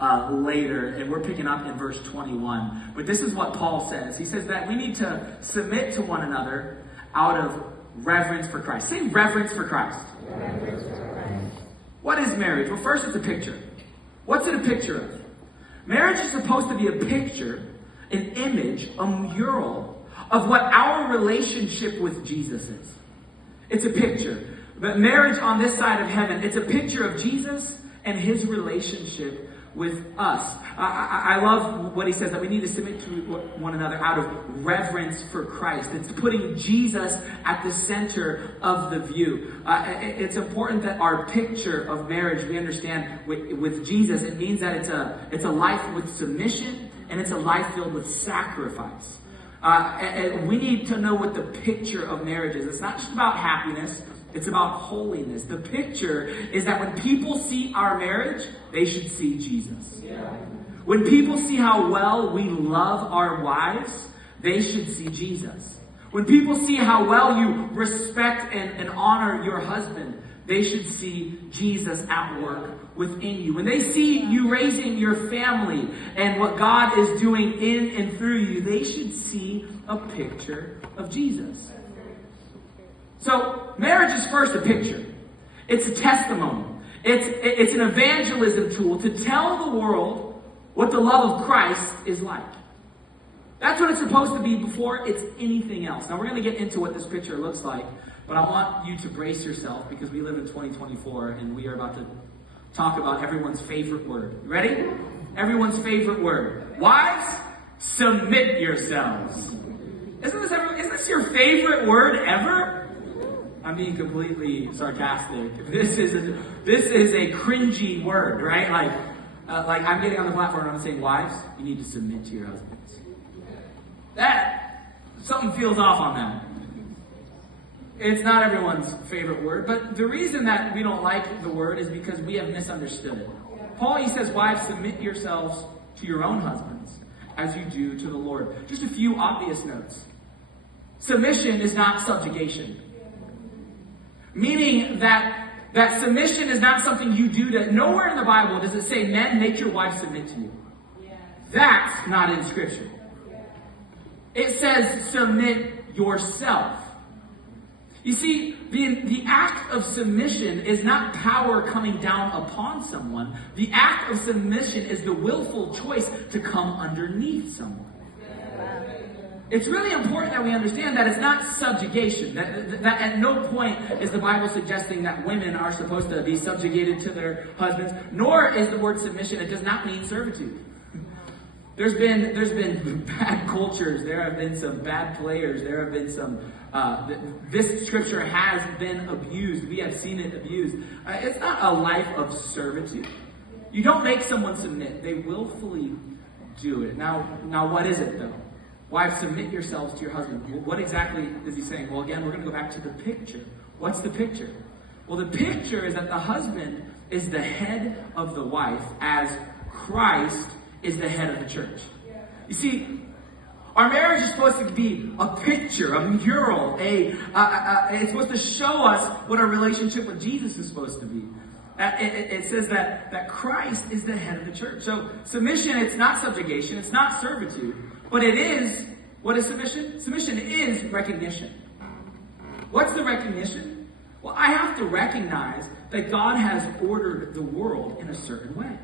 later, and we're picking up in verse 21. But this is what Paul says. He says that we need to submit to one another out of reverence for Christ. Say reverence for Christ. Reverence for Christ. What is marriage? Well, first it's a picture. What's it a picture of? Marriage is supposed to be a picture, an image, a mural of what our relationship with Jesus is. It's a picture. But marriage on this side of heaven, it's a picture of Jesus and his relationship with us. I love what he says, that we need to submit to one another out of reverence for Christ. It's putting Jesus at the center of the view. It's important that our picture of marriage, we understand with Jesus, it means that it's a life with submission, and it's a life filled with sacrifice. And we need to know what the picture of marriage is. It's not just about happiness. It's about holiness. The picture is that when people see our marriage, they should see Jesus. Yeah. When people see how well we love our wives, they should see Jesus. When people see how well you respect and honor your husband, they should see Jesus at work within you. When they see you raising your family and what God is doing in and through you, they should see a picture of Jesus. So, marriage is first a picture. It's a testimony. It's an evangelism tool to tell the world what the love of Christ is like. That's what it's supposed to be before it's anything else. Now, we're going to get into what this picture looks like, but I want you to brace yourself because we live in 2024 and we are about to talk about everyone's favorite word. You ready? Everyone's favorite word. Wives, submit yourselves. Isn't this your favorite word ever? I'm being completely sarcastic. This is a cringy word, right? Like I'm getting on the platform and I'm saying, wives, you need to submit to your husbands. That, something feels off on that. It's not everyone's favorite word, but the reason that we don't like the word is because we have misunderstood it. Paul, he says, wives, submit yourselves to your own husbands as you do to the Lord. Just a few obvious notes. Submission is not subjugation. Meaning that submission is not something you do to... Nowhere in the Bible does it say, men, make your wife submit to you. That's not in Scripture. It says, submit yourself. You see, the act of submission is not power coming down upon someone. The act of submission is the willful choice to come underneath someone. It's really important that we understand that it's not subjugation. That at no point is the Bible suggesting that women are supposed to be subjugated to their husbands, nor is the word submission. It does not mean servitude. There's been bad cultures. There have been some bad players. There have been some... this scripture has been abused. We have seen it abused. It's not a life of servitude. You don't make someone submit. They willfully do it. Now what is it, though? Wives, submit yourselves to your husband. Well, what exactly is he saying? Well, again, we're going to go back to the picture. What's the picture? Well, the picture is that the husband is the head of the wife as Christ is the head of the church. You see, our marriage is supposed to be a picture, a mural, it's supposed to show us what our relationship with Jesus is supposed to be. It says that Christ is the head of the church. So submission, it's not subjugation, it's not servitude, but it is, what is submission? Submission is recognition. What's the recognition? Well, I have to recognize that God has ordered the world in a certain way.